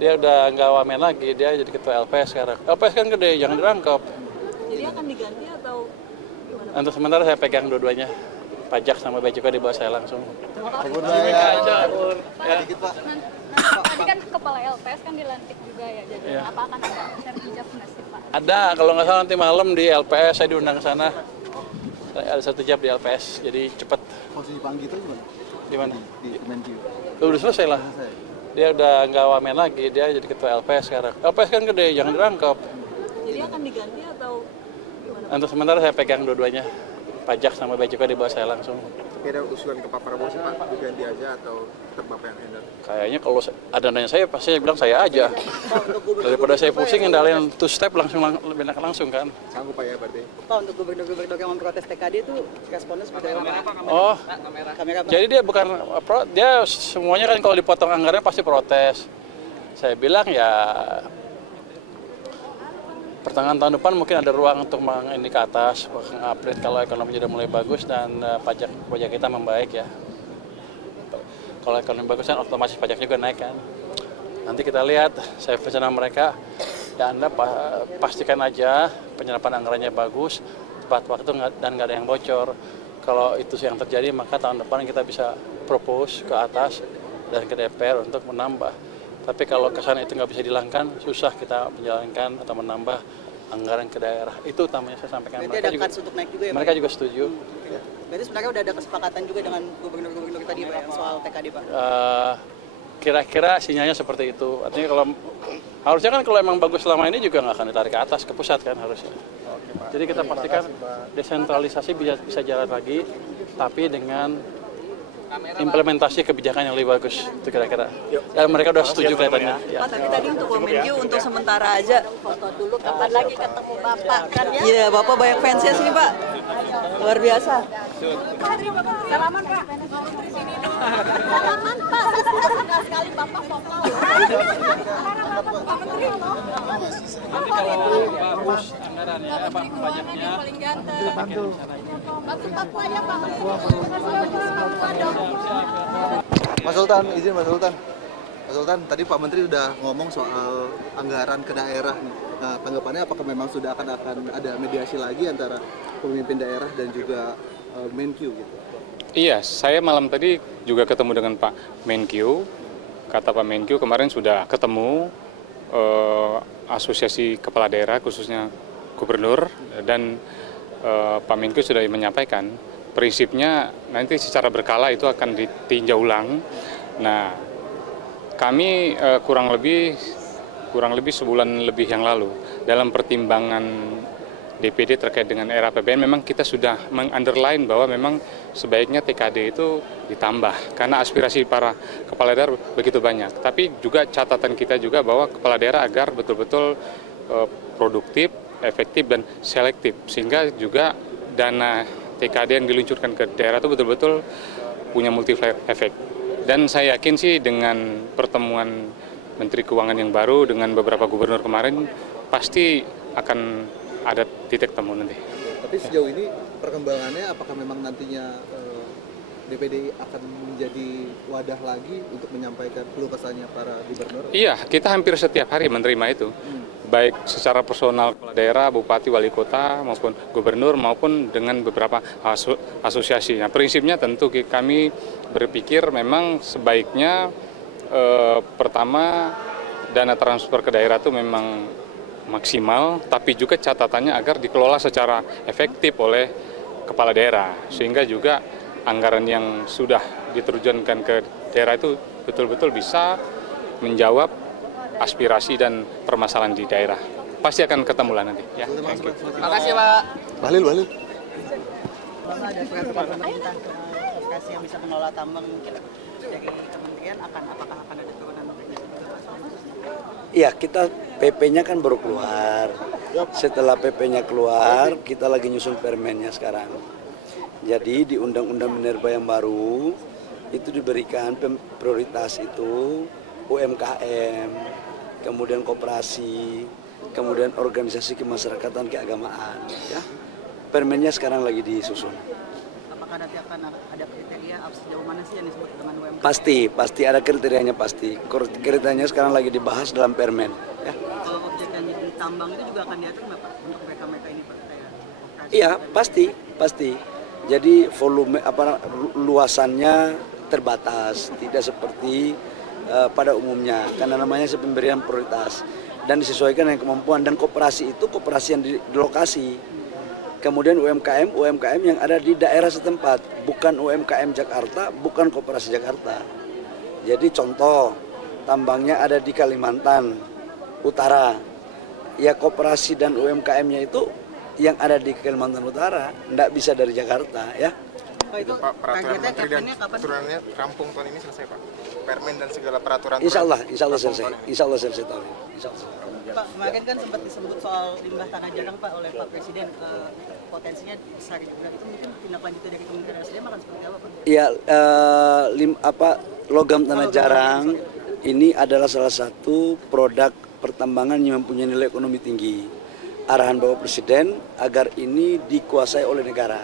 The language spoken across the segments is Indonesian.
Dia udah nggak wamen lagi, dia jadi ketua LPS sekarang. LPS kan gede, jangan dirangkap. Jadi akan diganti atau gimana? Untuk sementara saya pegang dua-duanya. Pajak sama bea cukai di bawah saya langsung. Tadi kan kepala LPS kan dilantik juga ya, jadi apa akan ada sertijab nggak sih Pak? Ada, kalau nggak salah nanti malam di LPS, saya diundang ke sana. Ada satu jam di LPS, jadi cepet. Posisi Panggi itu gimana? Di mana? Di Kemenkyu. Udah selesai lah. Dia udah nggak wamen lagi, dia jadi ketua LPS sekarang. LPS kan gede, jangan dirangkap. Jadi akan diganti atau gimana? Untuk sementara saya pegang dua-duanya. Pajak sama bea cukai di bawah saya langsung. Tapi ada usulan ke Pak Prabowo sih Pak, diganti aja atau tetap Bapak yang handle? Kayaknya kalau ada nanya saya, pasti saya bilang saya aja. Daripada saya pusing, ngendalin two step langsung kan. Sanggup Pak ya berarti? Pak, untuk gubernur-gubernur yang memprotes TKD itu responnya seperti apa? Oh, Kamera, Pak. jadi dia bukan, dia semuanya kan kalau dipotong anggarannya pasti protes. Saya bilang ya, pertengahan tahun depan mungkin ada ruang untuk ini ke atas, mengupgrade kalau ekonomi sudah mulai bagus dan pajak kita membaik ya. Kalau ekonomi bagus kan otomatis pajak juga naik kan. Nanti kita lihat, saya pesan sama mereka, ya Anda pastikan aja penyerapan anggarannya bagus, tepat waktu dan nggak ada yang bocor. Kalau itu yang terjadi maka tahun depan kita bisa propose ke atas dan ke DPR untuk menambah. Tapi kalau kesana itu nggak bisa dihilangkan, susah kita menjalankan atau menambah anggaran ke daerah. Itu utamanya saya sampaikan. Berarti ada kans untuk naik juga ya Pak? Mereka juga setuju. Berarti sebenarnya udah ada kesepakatan juga dengan gubernur-gubernur tadi Pak yang soal TKD Pak? Kira-kira sinyalnya seperti itu. Artinya kalau harusnya kan kalau emang bagus selama ini juga nggak akan ditarik ke atas, ke pusat kan harusnya. Jadi kita pastikan desentralisasi bisa jalan lagi, tapi dengan implementasi kebijakan yang lebih bagus itu kira-kira. Dan mereka udah setuju kelihatannya. Pak, tapi tadi untuk Kemenkyu untuk sementara aja. Foto dulu, kapan lagi ketemu Bapak kan ya? Iya, Bapak banyak fansnya sini Pak. Luar biasa. Salaman Pak. Salaman Pak, senang sekali Bapak foto. Nanti kalau bagus anggarannya, pajaknya, Paling ganteng. bantu. Bantu Papua ya Pak. Mas Sultan, izin Mas Sultan. Mas Sultan, tadi Pak Menteri udah ngomong soal anggaran ke daerah nih. Nah, tanggapannya apakah memang sudah akan ada mediasi lagi antara pemimpin daerah dan juga Menkyu gitu? Iya, saya malam tadi juga ketemu dengan Pak Menkyu. Kata Pak Menkyu kemarin sudah ketemu asosiasi kepala daerah khususnya gubernur dan Pak Menkyu sudah menyampaikan prinsipnya nanti secara berkala itu akan ditinjau ulang. Nah, kami kurang lebih sebulan lebih yang lalu dalam pertimbangan DPD terkait dengan era APBN memang kita sudah meng-underline bahwa memang sebaiknya TKD itu ditambah karena aspirasi para kepala daerah begitu banyak. Tapi juga catatan kita juga bahwa kepala daerah agar betul-betul produktif, efektif dan selektif sehingga juga dana TKD yang diluncurkan ke daerah itu betul-betul punya multiplier efek. Dan saya yakin sih dengan pertemuan Menteri Keuangan yang baru dengan beberapa gubernur kemarin pasti akan ada titik temu nanti. Tapi sejauh ini perkembangannya apakah memang nantinya DPD akan menjadi wadah lagi untuk menyampaikan keluh kesahnya para gubernur? Iya, kita hampir setiap hari menerima itu. Baik secara personal kepala daerah, bupati, wali kota, maupun gubernur, maupun dengan beberapa asosiasi. Nah, prinsipnya tentu kami berpikir memang sebaiknya pertama dana transfer ke daerah itu memang maksimal, tapi juga catatannya agar dikelola secara efektif oleh kepala daerah, sehingga juga anggaran yang sudah diterjunkan ke daerah itu betul-betul bisa menjawab aspirasi dan permasalahan di daerah. Pasti akan ketemu lah nanti. Ya, thank you. Terima kasih Pak. Bahlil. Ada peraturan pemerintah kasih yang bisa mengelola tambang mungkin dari kementerian apakah akan ada turunan? Iya, kita PP-nya kan baru keluar. Setelah PP-nya keluar, kita lagi nyusun permennya sekarang. Jadi di Undang-Undang Minerba yang baru, itu diberikan prioritas itu UMKM, kemudian koperasi, kemudian organisasi kemasyarakatan keagamaan. Ya. Permennya sekarang lagi disusun. Apakah nanti akan ada kriteria kriteria sejauh mana sih yang disebut dengan UMKM? Pasti ada kriterianya pasti. Kriterianya sekarang lagi dibahas dalam permen. Ya. Kalau objek yang jadi tambang itu juga akan diatur nggak Pak untuk mereka ini Pak? Iya pasti. Jadi volume luasannya terbatas, tidak seperti pada umumnya karena namanya pemberian prioritas dan disesuaikan dengan kemampuan dan koperasi itu koperasi yang di lokasi. Kemudian UMKM yang ada di daerah setempat, bukan UMKM Jakarta, bukan koperasi Jakarta. Jadi contoh, tambangnya ada di Kalimantan Utara, ya koperasi dan UMKM-nya itu yang ada di Kalimantan Utara, tidak bisa dari Jakarta, ya. Pak, itu Pak, peraturan targetnya menteri dan kapannya kapan? turunannya rampung tahun ini selesai Pak? Permen dan segala peraturan. Insya Allah selesai. Insya Allah selesai tahun ini. Insya Allah. Pak, kemarin kan sempat disebut soal limbah tanah jarang Pak oleh Pak Presiden, potensinya besar juga. Itu mungkin tindak lanjut dari Kementerian SDM akan seperti apa Pak? Ya, logam tanah jarang ini adalah salah satu produk pertambangan yang mempunyai nilai ekonomi tinggi. Arahan Bapak Presiden agar ini dikuasai oleh negara.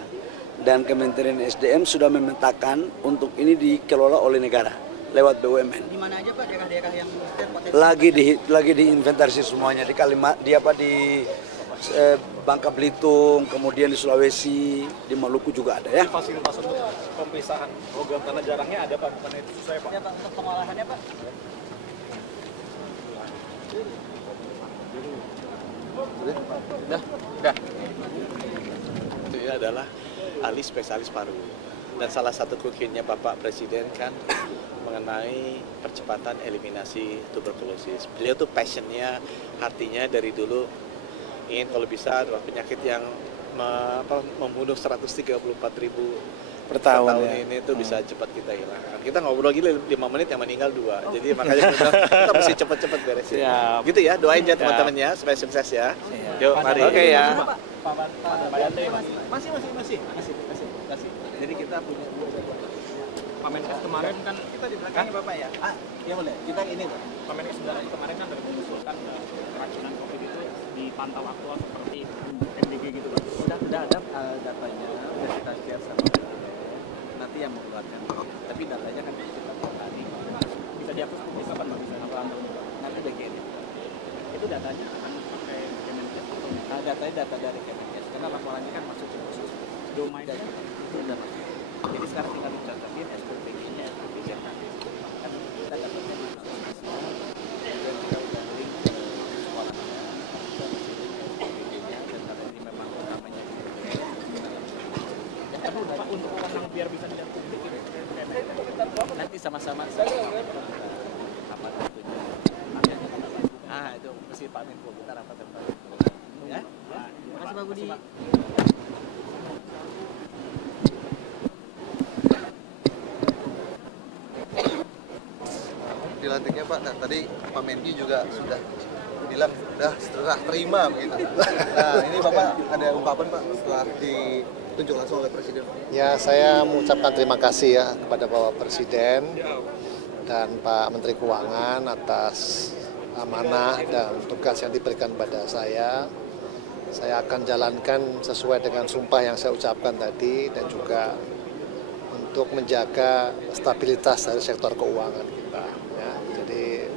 Dan Kementerian SDM sudah memetakan untuk ini dikelola oleh negara lewat BUMN. Di mana aja Pak daerah-daerah yang potensi? Lagi diinventarisasi semuanya di Bangka Belitung, kemudian di Sulawesi, di Maluku juga ada ya. Fasilitas untuk pemisahan logam tanah jarangnya ada Pak, bukan itu sesuai Pak? Ya Pak, untuk pengolahannya Pak? Udah. Itu adalah ahli spesialis paru. Dan salah satu kuncinya Bapak Presiden kan mengenai percepatan eliminasi tuberkulosis. Beliau tuh passionnya, hatinya dari dulu ingin kalau bisa penyakit yang membunuh 134.000 per tahun ini tuh bisa cepat kita hilangkan. Kita ngobrol gini 5 menit yang meninggal 2. Jadi makanya kita mesti cepat-cepat beresin. Gitu ya, doain ya teman-teman ya supaya sukses ya. Yuk, mari. Oke ya. Masih. Jadi kita punya Pak Menkes kemarin kan kita di belakangnya Bapak ya. Iya boleh. Kita ini Pak. Pak Menkes kemarin kan dari mengusulkan keracunan COVID itu dipantau aktual seperti MDG gitu Pak. Sudah ada datanya, sudah kita share sama nanti yang mengeluarkan. Tapi datanya kan kita tadi bisa dihapus publik kapan Pak? Bisa nanti bagian itu datanya akan pakai Kemenkes atau datanya data dari Kemenkes karena laporannya kan masuk ke khusus domainnya itu sudah masuk. Jadi sekarang tinggal dicatatkan SPPG-nya, SPPG nanti kan kita dapatnya di dan kita udah link ke sekolahnya dan SPPG-nya dan karena ini memang namanya tapi Pak untuk orang biar bisa dilihat publik ini nanti sama-sama apa tentunya itu mesti Pak Menko kita rapat ya. Terima kasih Pak Budi. Dilantiknya Pak, tadi Pak Menkyu juga sudah bilang sudah serah terima begitu. Nah ini Bapak ada ungkapan Pak setelah ditunjuk langsung oleh Presiden? Ya, saya mengucapkan terima kasih ya kepada Bapak Presiden dan Pak Menteri Keuangan atas amanah dan tugas yang diberikan pada saya. Saya akan jalankan sesuai dengan sumpah yang saya ucapkan tadi dan juga untuk menjaga stabilitas dari sektor keuangan kita. Ya, jadi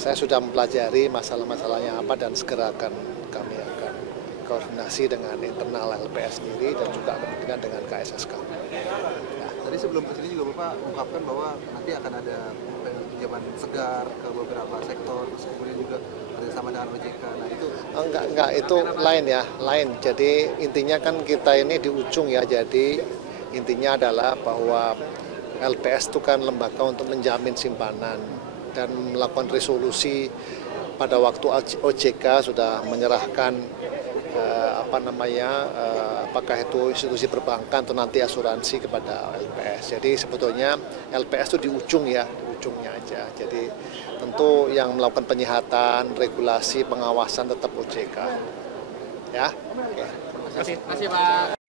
saya sudah mempelajari masalah-masalahnya apa dan segera kami akan koordinasi dengan internal LPS sendiri dan juga kemungkinan dengan KSSK. Ya. Tadi sebelum kesini juga Bapak ungkapkan bahwa nanti akan ada pinjaman segar ke beberapa sektor, kemudian juga kerjasama dengan OJK. Nah itu enggak itu lain ya, lain. Jadi intinya kan kita ini di ujung ya. Jadi intinya adalah bahwa LPS itu kan lembaga untuk menjamin simpanan dan melakukan resolusi. Pada waktu OJK sudah menyerahkan apakah itu institusi perbankan atau nanti asuransi kepada LPS. Jadi sebetulnya LPS itu di ujung ya, di ujungnya aja. Jadi tentu yang melakukan penyihatan, regulasi, pengawasan tetap OJK. Ya. Oke. Terima kasih Pak.